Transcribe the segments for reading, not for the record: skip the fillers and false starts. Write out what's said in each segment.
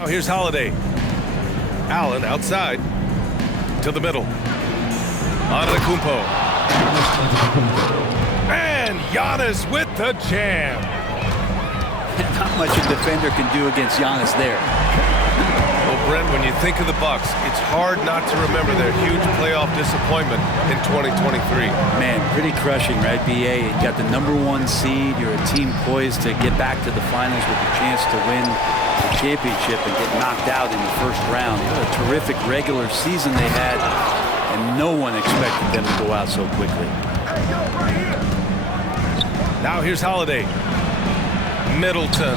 Now here's Holiday. Allen outside to the middle. Antetokounmpo. And Giannis with the jam. Not much a defender can do against Giannis there. Well, Brent, when you think of the Bucks, it's hard not to remember their huge playoff disappointment in 2023. Man, pretty crushing, right, BA? You got the #1 seed. You're a team poised to get back to the finals with a chance to win the championship and get knocked out in the first round. What a terrific regular season they had, and no one expected them to go out so quickly. Now here's Holiday. Middleton.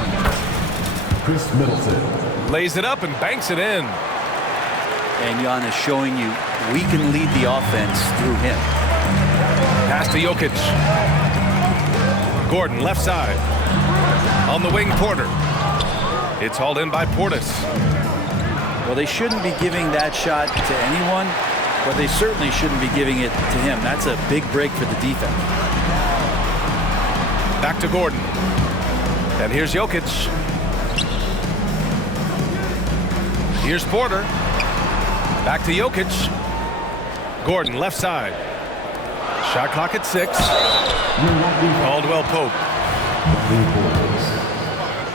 Chris Middleton. Lays it up and banks it in. And Giannis showing you we can lead the offense through him. Pass to Jokic. Gordon left side. On the wing, Porter. It's hauled in by Portis. Well, they shouldn't be giving that shot to anyone, but they certainly shouldn't be giving it to him. That's a big break for the defense. Back to Gordon. And here's Jokic. Here's Porter. Back to Jokic. Gordon left side. Shot clock at 6. Caldwell Pope.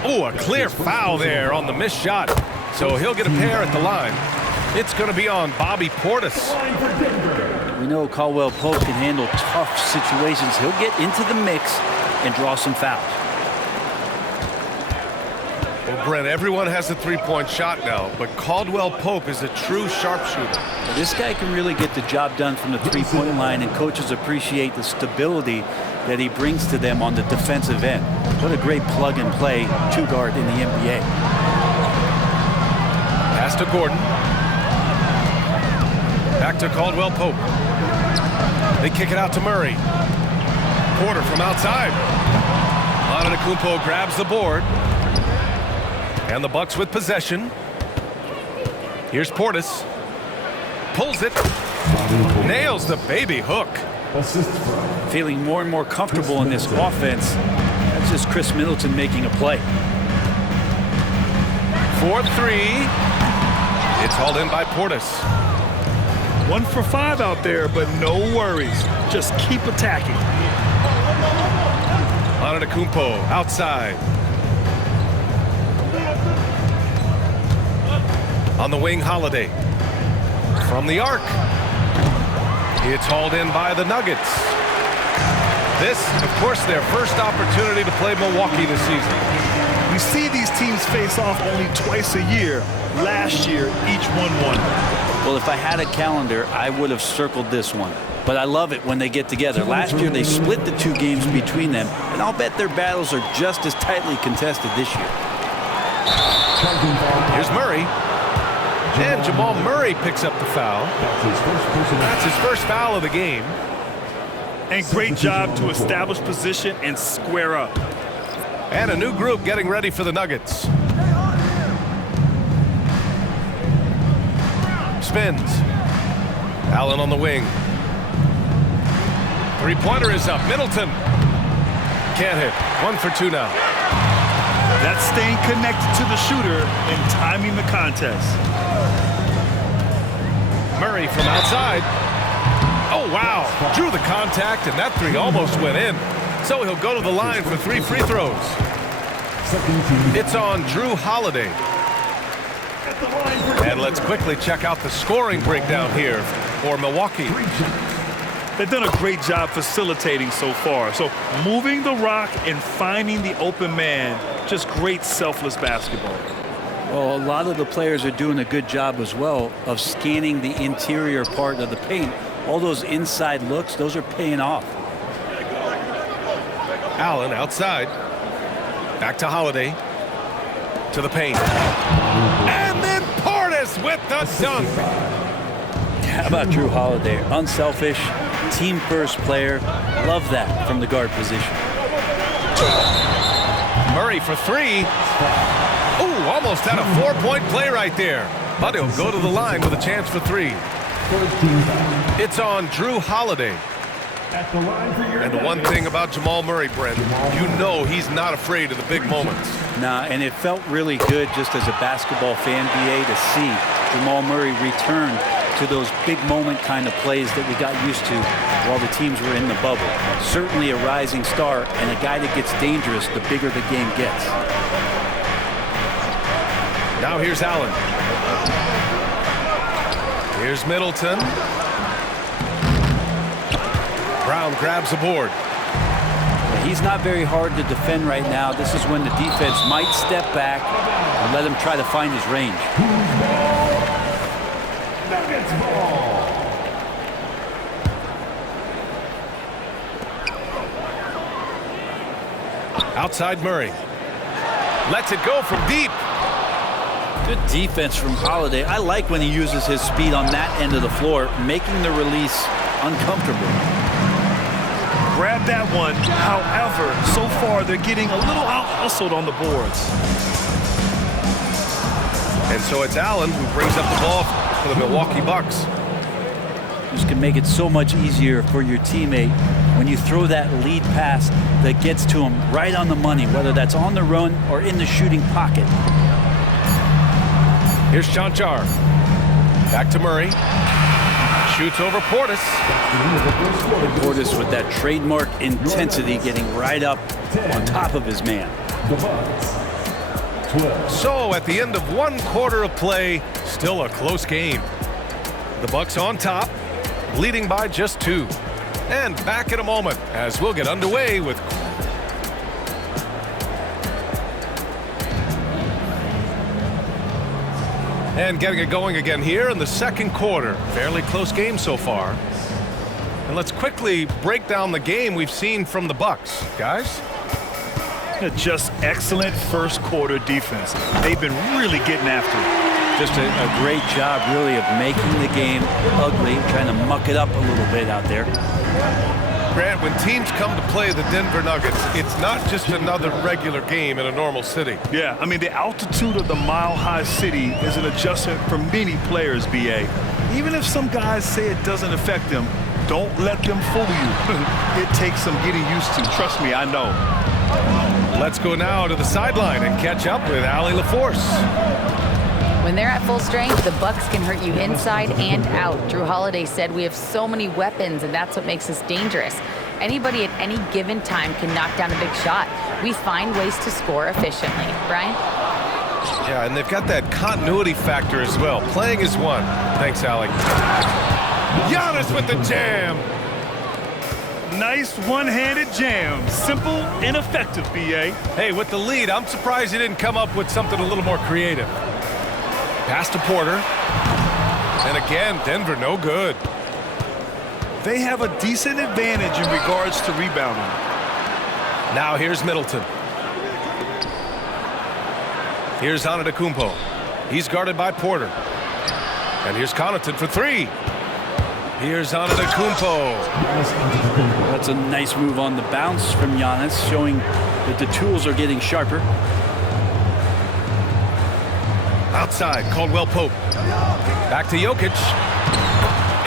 Oh, a clear foul there on the missed shot. So he'll get a pair at the line. It's going to be on Bobby Portis. We know Caldwell Pope can handle tough situations. He'll get into the mix and draw some fouls. Well, Brent, everyone has a three-point shot now, but Caldwell Pope is a true sharpshooter. Well, this guy can really get the job done from the three-point line, and coaches appreciate the stability that he brings to them on the defensive end. What a great plug-and-play two-guard in the NBA. Pass to Gordon. Back to Caldwell Pope. They kick it out to Murray. Porter from outside. Antetokounmpo grabs the board. And the Bucks with possession. Here's Portis. Pulls it. Nails the baby hook. Feeling more and more comfortable in this offense. That's just Chris Middleton making a play. 4-3. It's hauled in by Portis. 1 for 5 out there, but no worries. Just keep attacking. Antetokounmpo outside. On the wing, Holiday. From the arc. It's hauled in by the Nuggets. This, of course, their first opportunity to play Milwaukee this season. We see these teams face off only twice a year. Last year, each one won. Well, if I had a calendar, I would have circled this one. But I love it when they get together. Last year, they split the 2 games between them, and I'll bet their battles are just as tightly contested this year. Here's Murray. And Jamal Murray picks up the foul. That's his first foul of the game. And great job to establish position and square up. And a new group getting ready for the Nuggets. Spins. Allen on the wing. Three-pointer is up. Middleton. Can't hit. 1 for 2 now. That's staying connected to the shooter and timing the contest. Murray from outside. Oh, wow. Drew the contact, and that 3 almost went in. So he'll go to the line for 3 free throws. It's on Drew Holiday. And let's quickly check out the scoring breakdown here for Milwaukee. They've done a great job facilitating so far. So moving the rock and finding the open man, just great selfless basketball. Well, a lot of the players are doing a good job as well of scanning the interior part of the paint. All those inside looks, those are paying off. Allen outside. Back to Holiday. To the paint. And then Portis with the dunk. How about Drew Holiday? Unselfish, team-first player. Love that from the guard position. Murray for 3. Ooh, almost had a 4-point play right there. But he'll go to the line with a chance for 3. It's on Drew Holiday. At the line for your And the one thing about Jamal Murray, Brent, you know he's not afraid of the big moments. Nah, and it felt really good just as a basketball fan, BA, to see Jamal Murray return to those big moment kind of plays that we got used to while the teams were in the bubble. Certainly a rising star and a guy that gets dangerous the bigger the game gets. Now here's Allen. Here's Middleton. Brown grabs the board. He's not very hard to defend right now. This is when the defense might step back and let him try to find his range. Nuggets ball. Outside Murray. Lets it go from deep. Good defense from Holiday. I like when he uses his speed on that end of the floor, making the release uncomfortable. Grab that one. However, so far they're getting a little out-hustled on the boards. And so it's Allen who brings up the ball for the Milwaukee Bucks. This can make it so much easier for your teammate when you throw that lead pass that gets to him right on the money, whether that's on the run or in the shooting pocket. Here's Chanchar. Back to Murray. Shoots over Portis. Portis with that trademark intensity getting right up on top of his man. The Bucks. 12. So at the end of one quarter of play, still a close game. The Bucks on top, leading by just 2. And back in a moment as we'll get underway with and getting it going again here in the second quarter. Fairly close game so far. And let's quickly break down the game we've seen from the Bucks, guys. Just excellent first quarter defense. They've been really getting after it. Just a great job, really, of making the game ugly, trying to muck it up a little bit out there. Grant, when teams come to play the Denver Nuggets, it's not just another regular game in a normal city. Yeah, I mean, the altitude of the mile-high city is an adjustment for many players, BA. Even if some guys say it doesn't affect them, don't let them fool you. It takes some getting used to. Trust me, I know. Let's go now to the sideline and catch up with Allie LaForce. When they're at full strength, the Bucks can hurt you inside and out. Drew Holiday said we have so many weapons, and that's what makes us dangerous. Anybody at any given time can knock down a big shot. We find ways to score efficiently. Brian? Yeah, and they've got that continuity factor as well. Playing is one. Thanks, Allie. Giannis with the jam. Nice one-handed jam. Simple and effective, BA. Hey, with the lead, I'm surprised he didn't come up with something a little more creative. Pass to Porter. And again, Denver no good. They have a decent advantage in regards to rebounding. Now here's Middleton. Here's Antetokounmpo. He's guarded by Porter. And here's Connaughton for 3. Here's Antetokounmpo. That's a nice move on the bounce from Giannis, showing that the tools are getting sharper. Outside, Caldwell Pope. Back to Jokic.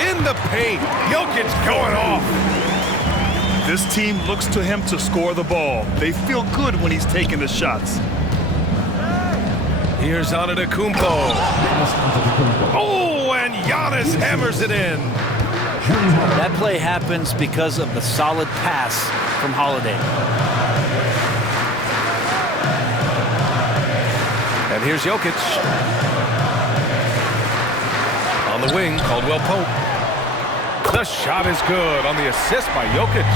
In the paint. Jokic going off. This team looks to him to score the ball. They feel good when he's taking the shots. Here's Antetokounmpo. Oh, and Giannis hammers it in. That play happens because of the solid pass from Holiday. And here's Jokic. On the wing, Caldwell Pope. The shot is good on the assist by Jokic.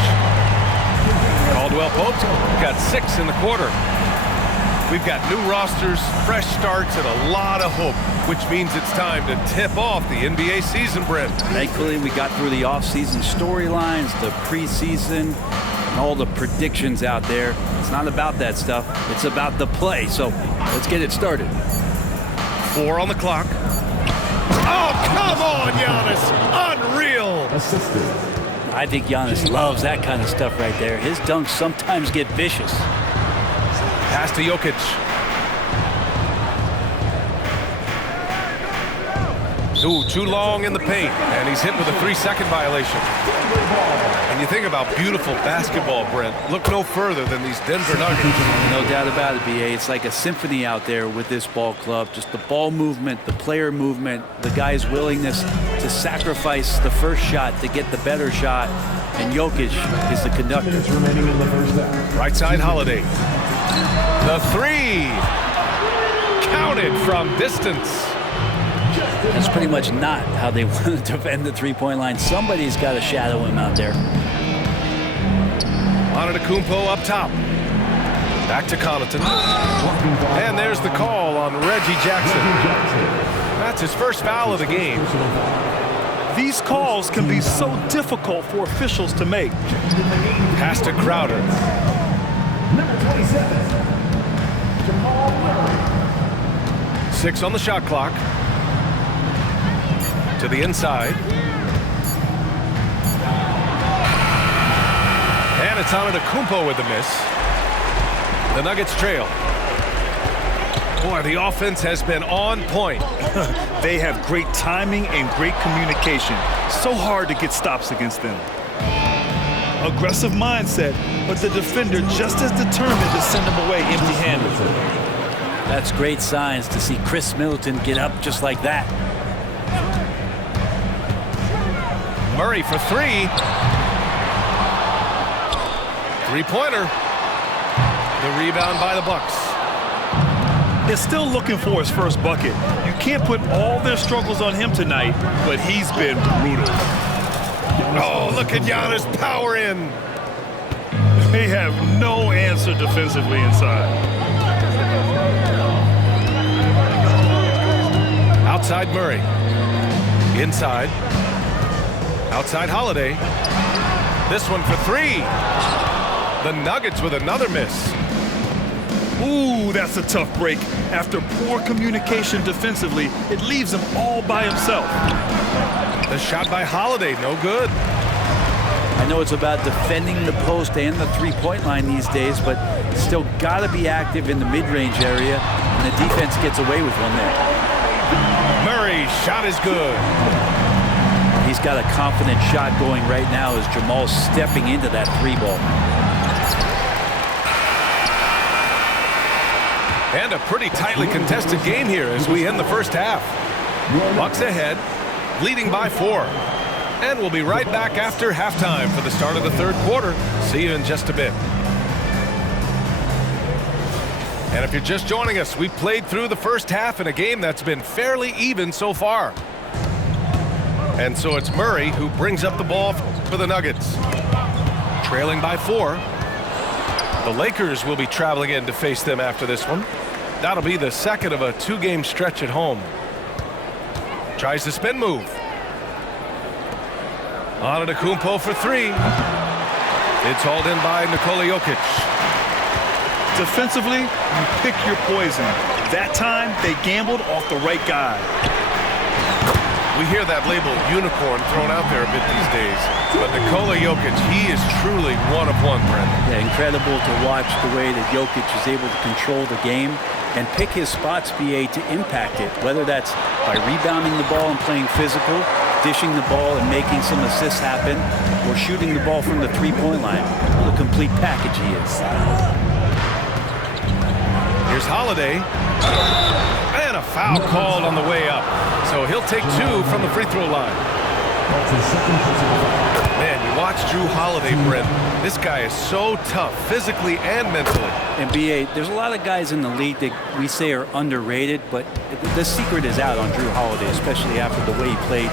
Caldwell Pope got 6 in the quarter. We've got new rosters, fresh starts, and a lot of hope, which means it's time to tip off the NBA season, Brent. Thankfully, we got through the offseason storylines, the preseason, and all the predictions out there. It's not about that stuff. It's about the play. So let's get it started. 4 on the clock. Oh, come on, Giannis. Unreal. Assisted. I think Giannis loves that kind of stuff right there. His dunks sometimes get vicious. Pass to Jokic. Ooh, too long in the paint, and he's hit with a 3-second violation. And you think about beautiful basketball, Brent. Look no further than these Denver Nuggets. No doubt about it, BA. It's like a symphony out there with this ball club. Just the ball movement, the player movement, the guy's willingness to sacrifice the first shot to get the better shot. And Jokic is the conductor. Remaining in the first half. Right side, Holiday. The three. Counted from distance. That's pretty much not how they want to defend the three-point line. Somebody's got to shadow him out there. Antetokounmpo up top. Back to Connaughton. And there's the call on Reggie Jackson. That's his first foul of the game. These calls can be so difficult for officials to make. Pass to Crowder. Number 27. Jamal Murray. 6 on the shot clock. To the inside. And it's Antetokounmpo with the miss. The Nuggets trail. Boy, the offense has been on point. They have great timing and great communication. So hard to get stops against them. Aggressive mindset, but the defender just as determined to send them away empty-handed. That's great signs to see Chris Middleton get up just like that. Murray for 3. Three-pointer. The rebound by the Bucks. They're still looking for his first bucket. You can't put all their struggles on him tonight, but he's been brutal. Oh, look at Giannis power in. They have no answer defensively inside. Outside Murray. Inside. Outside Holiday. This one for 3. The Nuggets with another miss. Ooh, that's a tough break. After poor communication defensively, it leaves him all by himself. The shot by Holiday, no good. I know it's about defending the post and the three-point line these days, but still got to be active in the mid-range area, and the defense gets away with one there. Murray's shot is good. He's got a confident shot going right now as Jamal's stepping into that three ball. And a pretty tightly contested game here as we end the first half. Bucks ahead, leading by 4. And we'll be right back after halftime for the start of the third quarter. See you in just a bit. And if you're just joining us, we played through the first half in a game that's been fairly even so far. And so it's Murray who brings up the ball for the Nuggets. Trailing by 4. The Lakers will be traveling in to face them after this one. That'll be the second of a 2-game stretch at home. Tries the spin move. Antetokounmpo for 3. It's hauled in by Nikola Jokic. Defensively, you pick your poison. That time, they gambled off the right guy. We hear that label unicorn thrown out there a bit these days. But Nikola Jokic, he is truly one of one, Brent. Yeah, incredible to watch the way that Jokic is able to control the game and pick his spots, BA, to impact it, whether that's by rebounding the ball and playing physical, dishing the ball and making some assists happen, or shooting the ball from the three-point line. What a complete package he is. Here's Holiday. And a foul called on the way up. So he'll take 2 from the free throw line. Man, you watch Jrue Holiday, Brent. This guy is so tough, physically and mentally. And BA, there's a lot of guys in the league that we say are underrated, but the secret is out on Jrue Holiday, especially after the way he played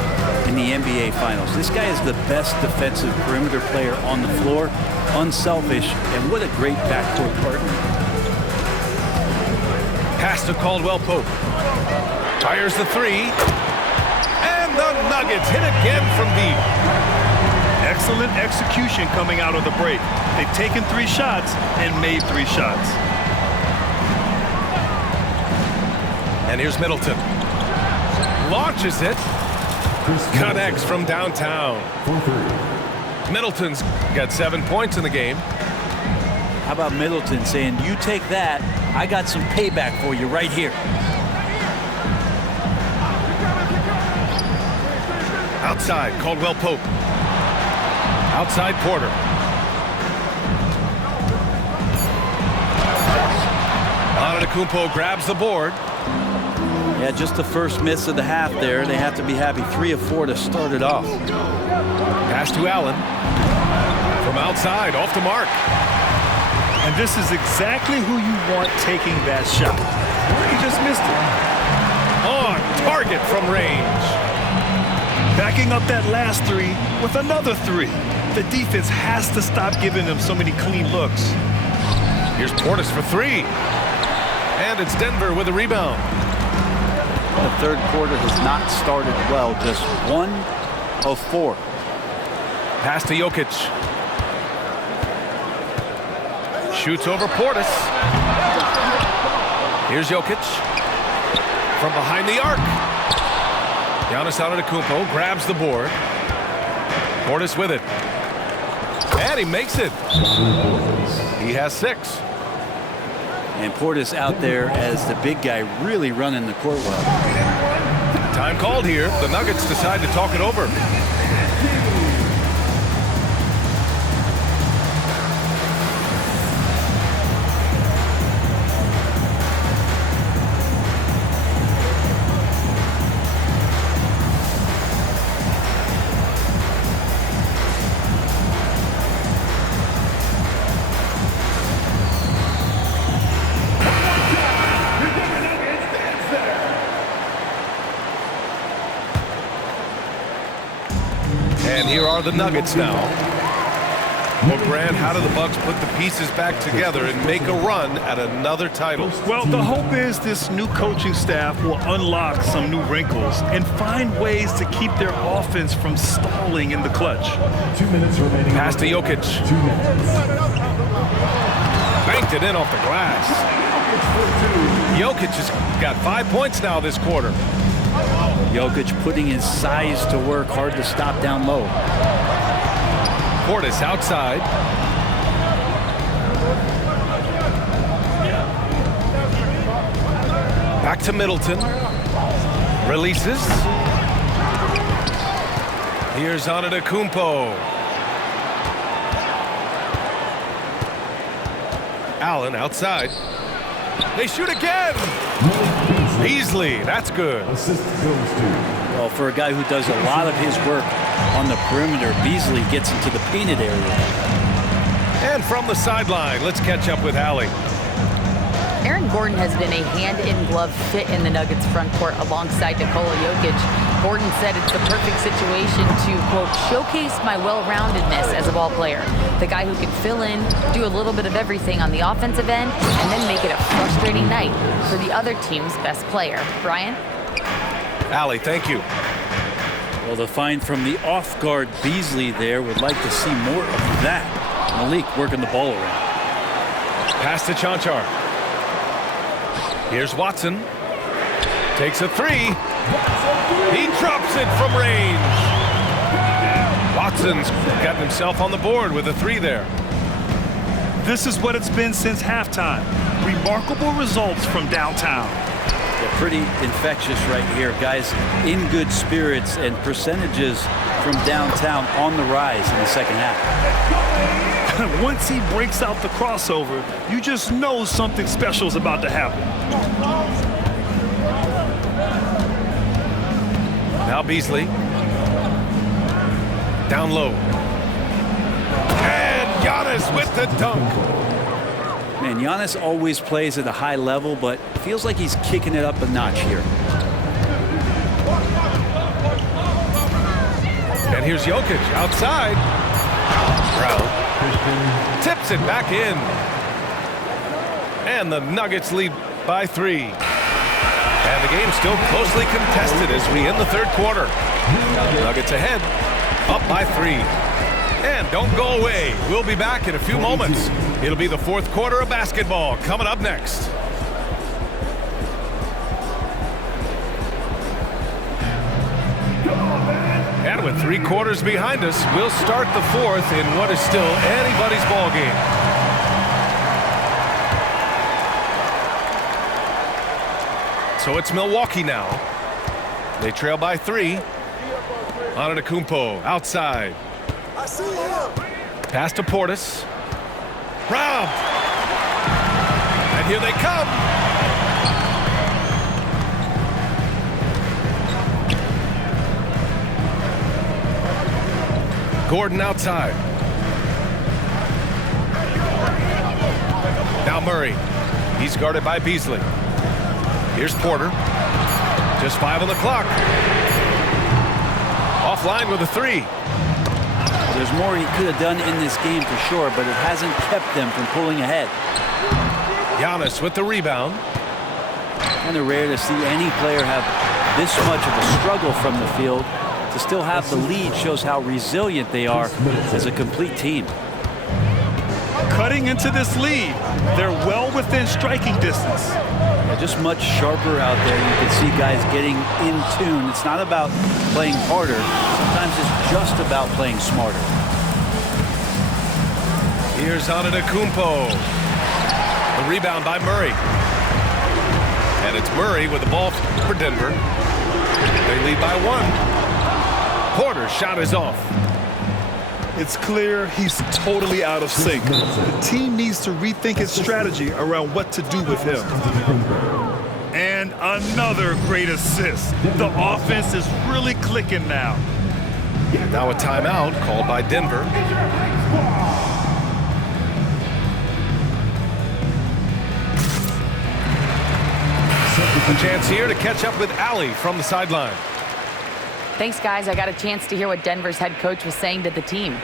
in the NBA Finals. This guy is the best defensive perimeter player on the floor, unselfish, and what a great backcourt partner. Pass to Caldwell Pope. Fires the 3. And the Nuggets hit again from deep. Excellent execution coming out of the break. They've taken 3 shots and made 3 shots. And here's Middleton. Launches it. Connects from downtown. Middleton's got 7 points in the game. How about Middleton saying, you take that, I got some payback for you right here. outside. Caldwell Pope. Outside Porter. Antetokounmpo grabs the board. Yeah, just the first miss of the half there. They have to be happy. 3 of 4 to start it off. Pass to Allen. From outside, off the mark. And this is exactly who you want taking that shot. He just missed it. On target from range. Backing up that last 3 with another 3. The defense has to stop giving them so many clean looks. Here's Portis for 3. And it's Denver with a rebound. The third quarter has not started well. Just 1 of 4. Pass to Jokic. Shoots over Portis. Here's Jokic. From behind the arc. Giannis Antetokounmpo grabs the board. Portis with it. And he makes it. He has 6. And Portis out there as the big guy, really running the court well. Time called here. The Nuggets decide to talk it over. And here are the Nuggets now. Well, Grant, how do the Bucks put the pieces back together and make a run at another title? Well, the hope is this new coaching staff will unlock some new wrinkles and find ways to keep their offense from stalling in the clutch. 2 minutes remaining. Pass to Jokic. 2 minutes. Banked it in off the glass. Jokic has got 5 points now this quarter. Jokic putting his size to work, hard to stop down low. Portis outside. Back to Middleton. Releases. Here's Antetokounmpo. Allen outside. They shoot again. Beasley, that's good. Assist goes to. Well, for a guy who does a lot of his work on the perimeter, Beasley gets into the painted area. And from the sideline, let's catch up with Allie. Aaron Gordon has been a hand-in-glove fit in the Nuggets front court alongside Nikola Jokic. Gordon said it's the perfect situation to, quote, showcase my well-roundedness as a ball player. The guy who can fill in, do a little bit of everything on the offensive end, and then make it a frustrating night for the other team's best player. Brian? Allie, thank you. Well, the find from the off-guard Beasley there, would like to see more of that. Malik working the ball around. Pass to Chanchar. Here's Watson. Takes a 3. He drops it from range. Watson's gotten himself on the board with a 3 there. This is what it's been since halftime. Remarkable results from downtown. Yeah, pretty infectious right here. Guys in good spirits, and percentages from downtown on the rise in the second half. Once he breaks out the crossover, you just know something special is about to happen. Now Beasley. Down low. And Giannis with the dunk. Man, Giannis always plays at a high level, but feels like he's kicking it up a notch here. And here's Jokic outside. Brown tips it back in. And the Nuggets lead by 3. And the game's still closely contested as we end the third quarter. Nuggets ahead, up by 3. And don't go away. We'll be back in a few moments. It'll be the fourth quarter of basketball coming up next. And with 3 quarters behind us, we'll start the fourth in what is still anybody's ball game. So it's Milwaukee now. They trail by 3. Antetokounmpo outside. Pass to Portis. Robbed. And here they come. Gordon outside. Now Murray. He's guarded by Beasley. Here's Porter. Just 5 on the clock. Offline with a 3. There's more he could have done in this game for sure, but it hasn't kept them from pulling ahead. Giannis with the rebound. Kind of rare to see any player have this much of a struggle from the field. To still have the lead shows how resilient they are as a complete team. Cutting into this lead, they're well within striking distance. Yeah, just much sharper out there. You can see guys getting in tune. It's not about playing harder. Sometimes it's just about playing smarter. Here's Antetokounmpo. The rebound by Murray. And it's Murray with the ball for Denver. They lead by 1. Porter's shot is off. It's clear he's totally out of sync. The team needs to rethink its strategy around what to do with him. And another great assist. The offense is really clicking now. Now a timeout called by Denver. A chance here to catch up with Allie from the sideline. Thanks, guys. I got a chance to hear what Denver's head coach was saying to the team.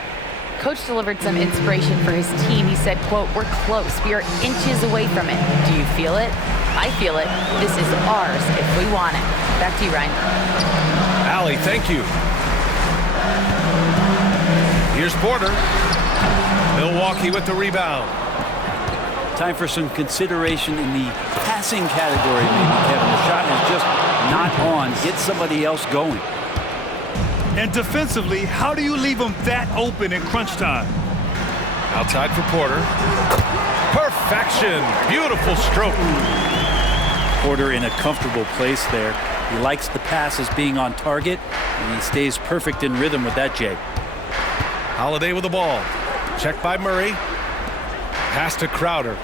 Coach delivered some inspiration for his team. He said, quote, "We're close. We are inches away from it. Do you feel it? I feel it. This is ours if we want it." Back to you, Ryan. Allie, thank you. Here's Porter. Milwaukee with the rebound. Time for some consideration in the passing category, maybe, Kevin. The shot is just not on. Get somebody else going. And defensively, how do you leave them that open in crunch time? Outside for Porter. Perfection. Beautiful stroke. Porter in a comfortable place there. He likes the passes being on target, and he stays perfect in rhythm with that, Jay. Holiday with the ball. Checked by Murray. Pass to Crowder.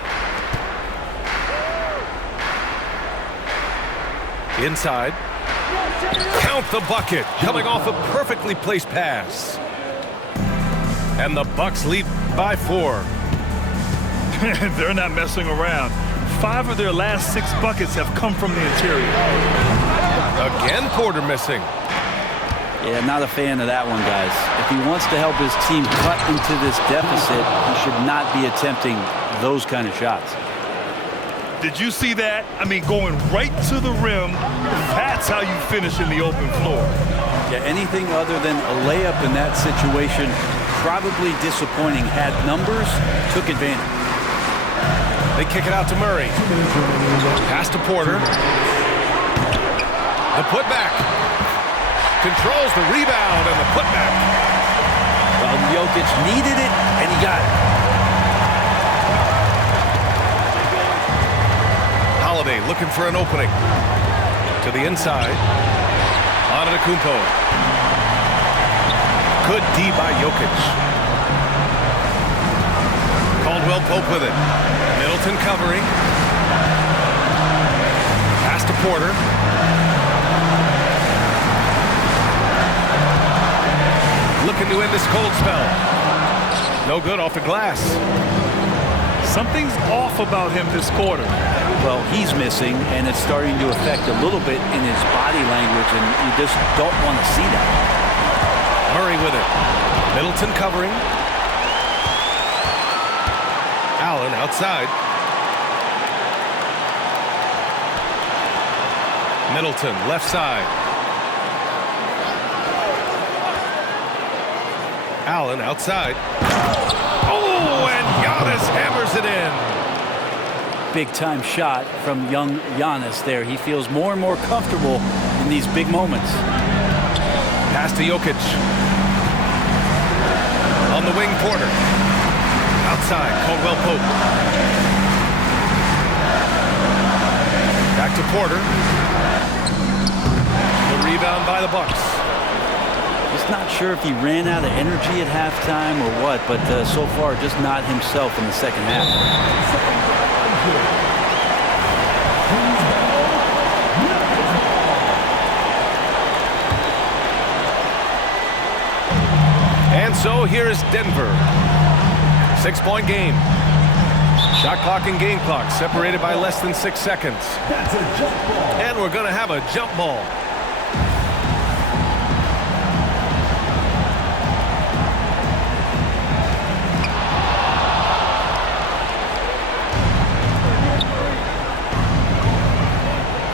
Inside. Count the bucket. Coming off a perfectly placed pass. And the Bucks lead by 4. They're not messing around. 5 of their last 6 buckets have come from the interior. Again, Porter missing. Yeah, not a fan of that one, guys. If he wants to help his team cut into this deficit, he should not be attempting those kind of shots. Did you see that? I mean, going right to the rim, that's how you finish in the open floor. Yeah, anything other than a layup in that situation, probably disappointing. Had numbers, took advantage. They kick it out to Murray. Pass to Porter. The putback. Controls the rebound and the putback. Well, Jokic needed it, and he got it. Holiday looking for an opening. To the inside. Antetokounmpo. Good D by Jokic. Caldwell Pope with it. Middleton covering. Pass to Porter. Looking to end this cold spell. No good off the glass. Something's off about him this quarter. Well, he's missing, and it's starting to affect a little bit in his body language, and you just don't want to see that. Murray with it. Middleton covering. Allen outside. Middleton left side. Allen outside. Oh, and Giannis hammers it in. Big time shot from young Giannis there. He feels more and more comfortable in these big moments. Pass to Jokic. On the wing, Porter. Outside, Caldwell Pope. Back to Porter. The rebound by the Bucks. This Just not sure if he ran out of energy at halftime or what, but so far just not himself in the second half. And so here's Denver. 6-point game. Shot clock and game clock separated by less than 6 seconds. That's a jump ball. And we're going to have a jump ball.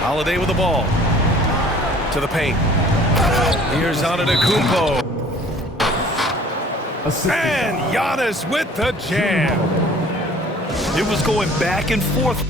Holiday with the ball. To the paint. Here's Antetokounmpo. And Giannis with the jam. It was going back and forth.